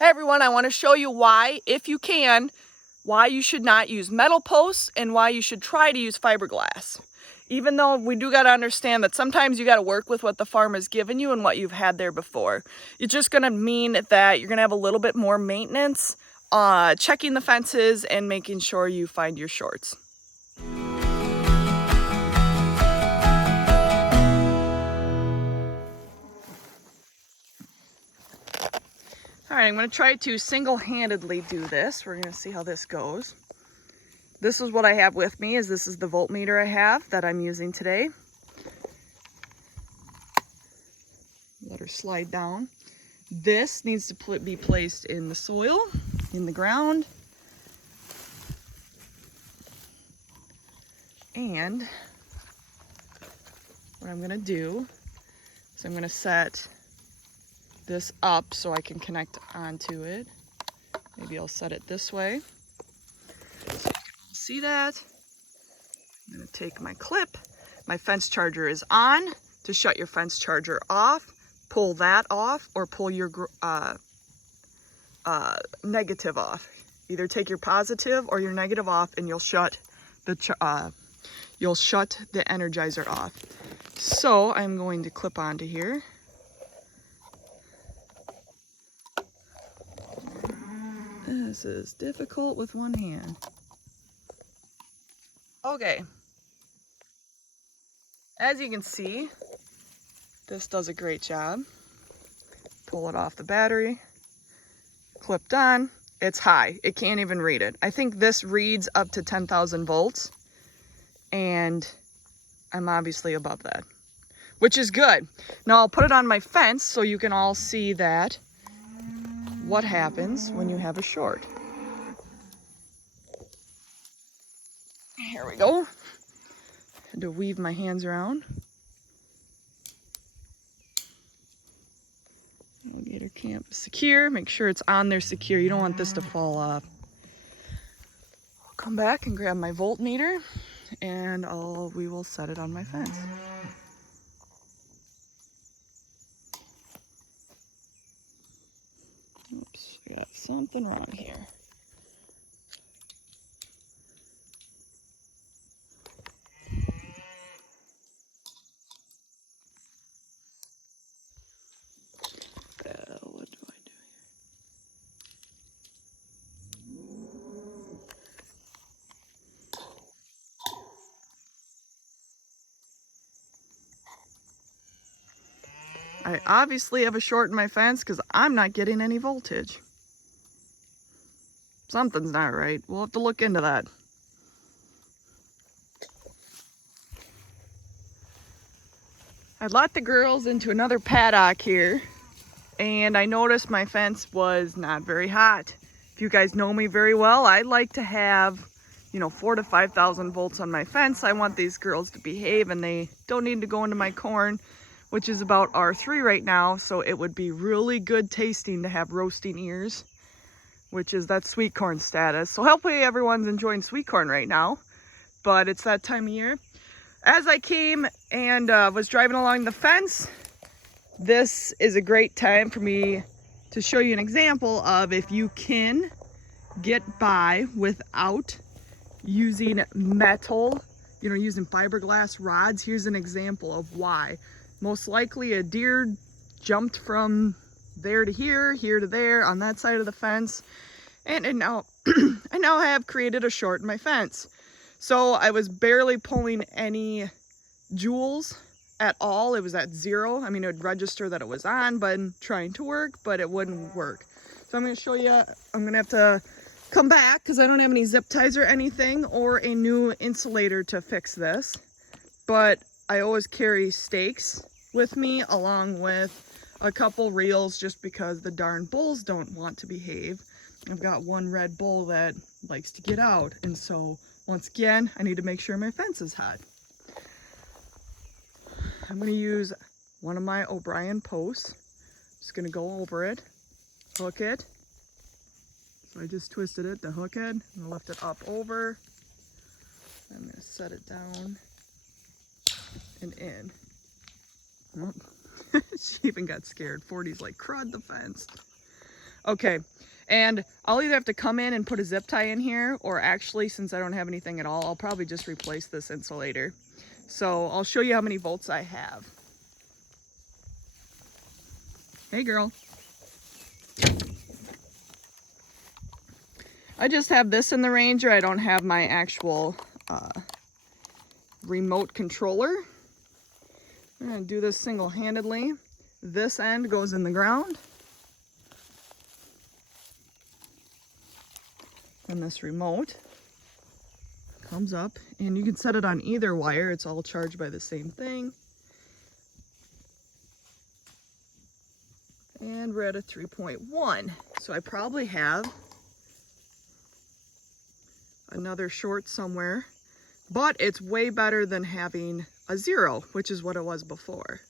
Hey everyone, I want to show you why, if you can, why you should not use metal posts and why you should try to use fiberglass. Even though we do got to understand that sometimes you got to work with what the farm has given you and what you've had there before. It's just going to mean that you're going to have a little bit more maintenance, checking the fences and making sure you find your shorts. All right, I'm going to try to single-handedly do this. We're going to see how this goes. This is what I have with me. This is the voltmeter I have that I'm using today. Let her slide down. This needs to be placed in the soil, in the ground. And what I'm going to do is I'm going to set this up so I can connect onto it. Maybe I'll set it this way so you can see that. I'm going to take my clip. My fence charger is on. To shut your fence charger off, pull that off or pull your negative off. Either take your positive or your negative off and you'll shut the energizer off. So I'm going to clip onto here. This is difficult with one hand. Okay. As you can see, this does a great job. Pull it off the battery. Clipped on. It's high. It can't even read it. I think this reads up to 10,000 volts. And I'm obviously above that, which is good. Now I'll put it on my fence so you can all see that what happens when you have a short. Here we go. Had to weave my hands around. Alligator camp is secure. Make sure it's on there secure. You don't want this to fall off. I'll come back and grab my voltmeter and we will set it on my fence. Oops, I got something wrong here. What do I do here? I obviously have a short in my fence because I'm not getting any voltage. Something's not right. We'll have to look into that. I let the girls into another paddock here, and I noticed my fence was not very hot. If you guys know me very well, I like to have, 4,000 to 5,000 volts on my fence. I want these girls to behave, and they don't need to go into my corn, which is about R3 right now, so it would be really good tasting to have roasting ears, which is that sweet corn status. So hopefully everyone's enjoying sweet corn right now, but it's that time of year. As I came and was driving along the fence, this is a great time for me to show you an example of if you can get by without using metal, using fiberglass rods. Here's an example of why. Most likely a deer jumped from there to here, here to there on that side of the fence. And now I now have created a short in my fence. So I was barely pulling any joules at all. It was at 0. I mean, it would register that it was on, but trying to work, but it wouldn't work. So I'm going to show you, I'm going to have to come back because I don't have any zip ties or anything or a new insulator to fix this. But I always carry stakes with me along with a couple reels just because the darn bulls don't want to behave. I've got one red bull that likes to get out, and so once again I need to make sure my fence is hot. I'm going to use one of my O'Brien posts. Just going to go over it, hook it. So I just twisted it to hook it. I'm going to lift it up over. I'm going to set it down and in. Oh. She even got scared. 40's like, crud the fence. Okay, and I'll either have to come in and put a zip tie in here, or actually, since I don't have anything at all, I'll probably just replace this insulator. So I'll show you how many volts I have. Hey girl. I just have this in the Ranger. I don't have my actual remote controller. I'm gonna do this single-handedly. This end goes in the ground. And this remote comes up, and you can set it on either wire. It's all charged by the same thing. And we're at a 3.1. So I probably have another short somewhere, but it's way better than having a 0, which is what it was before.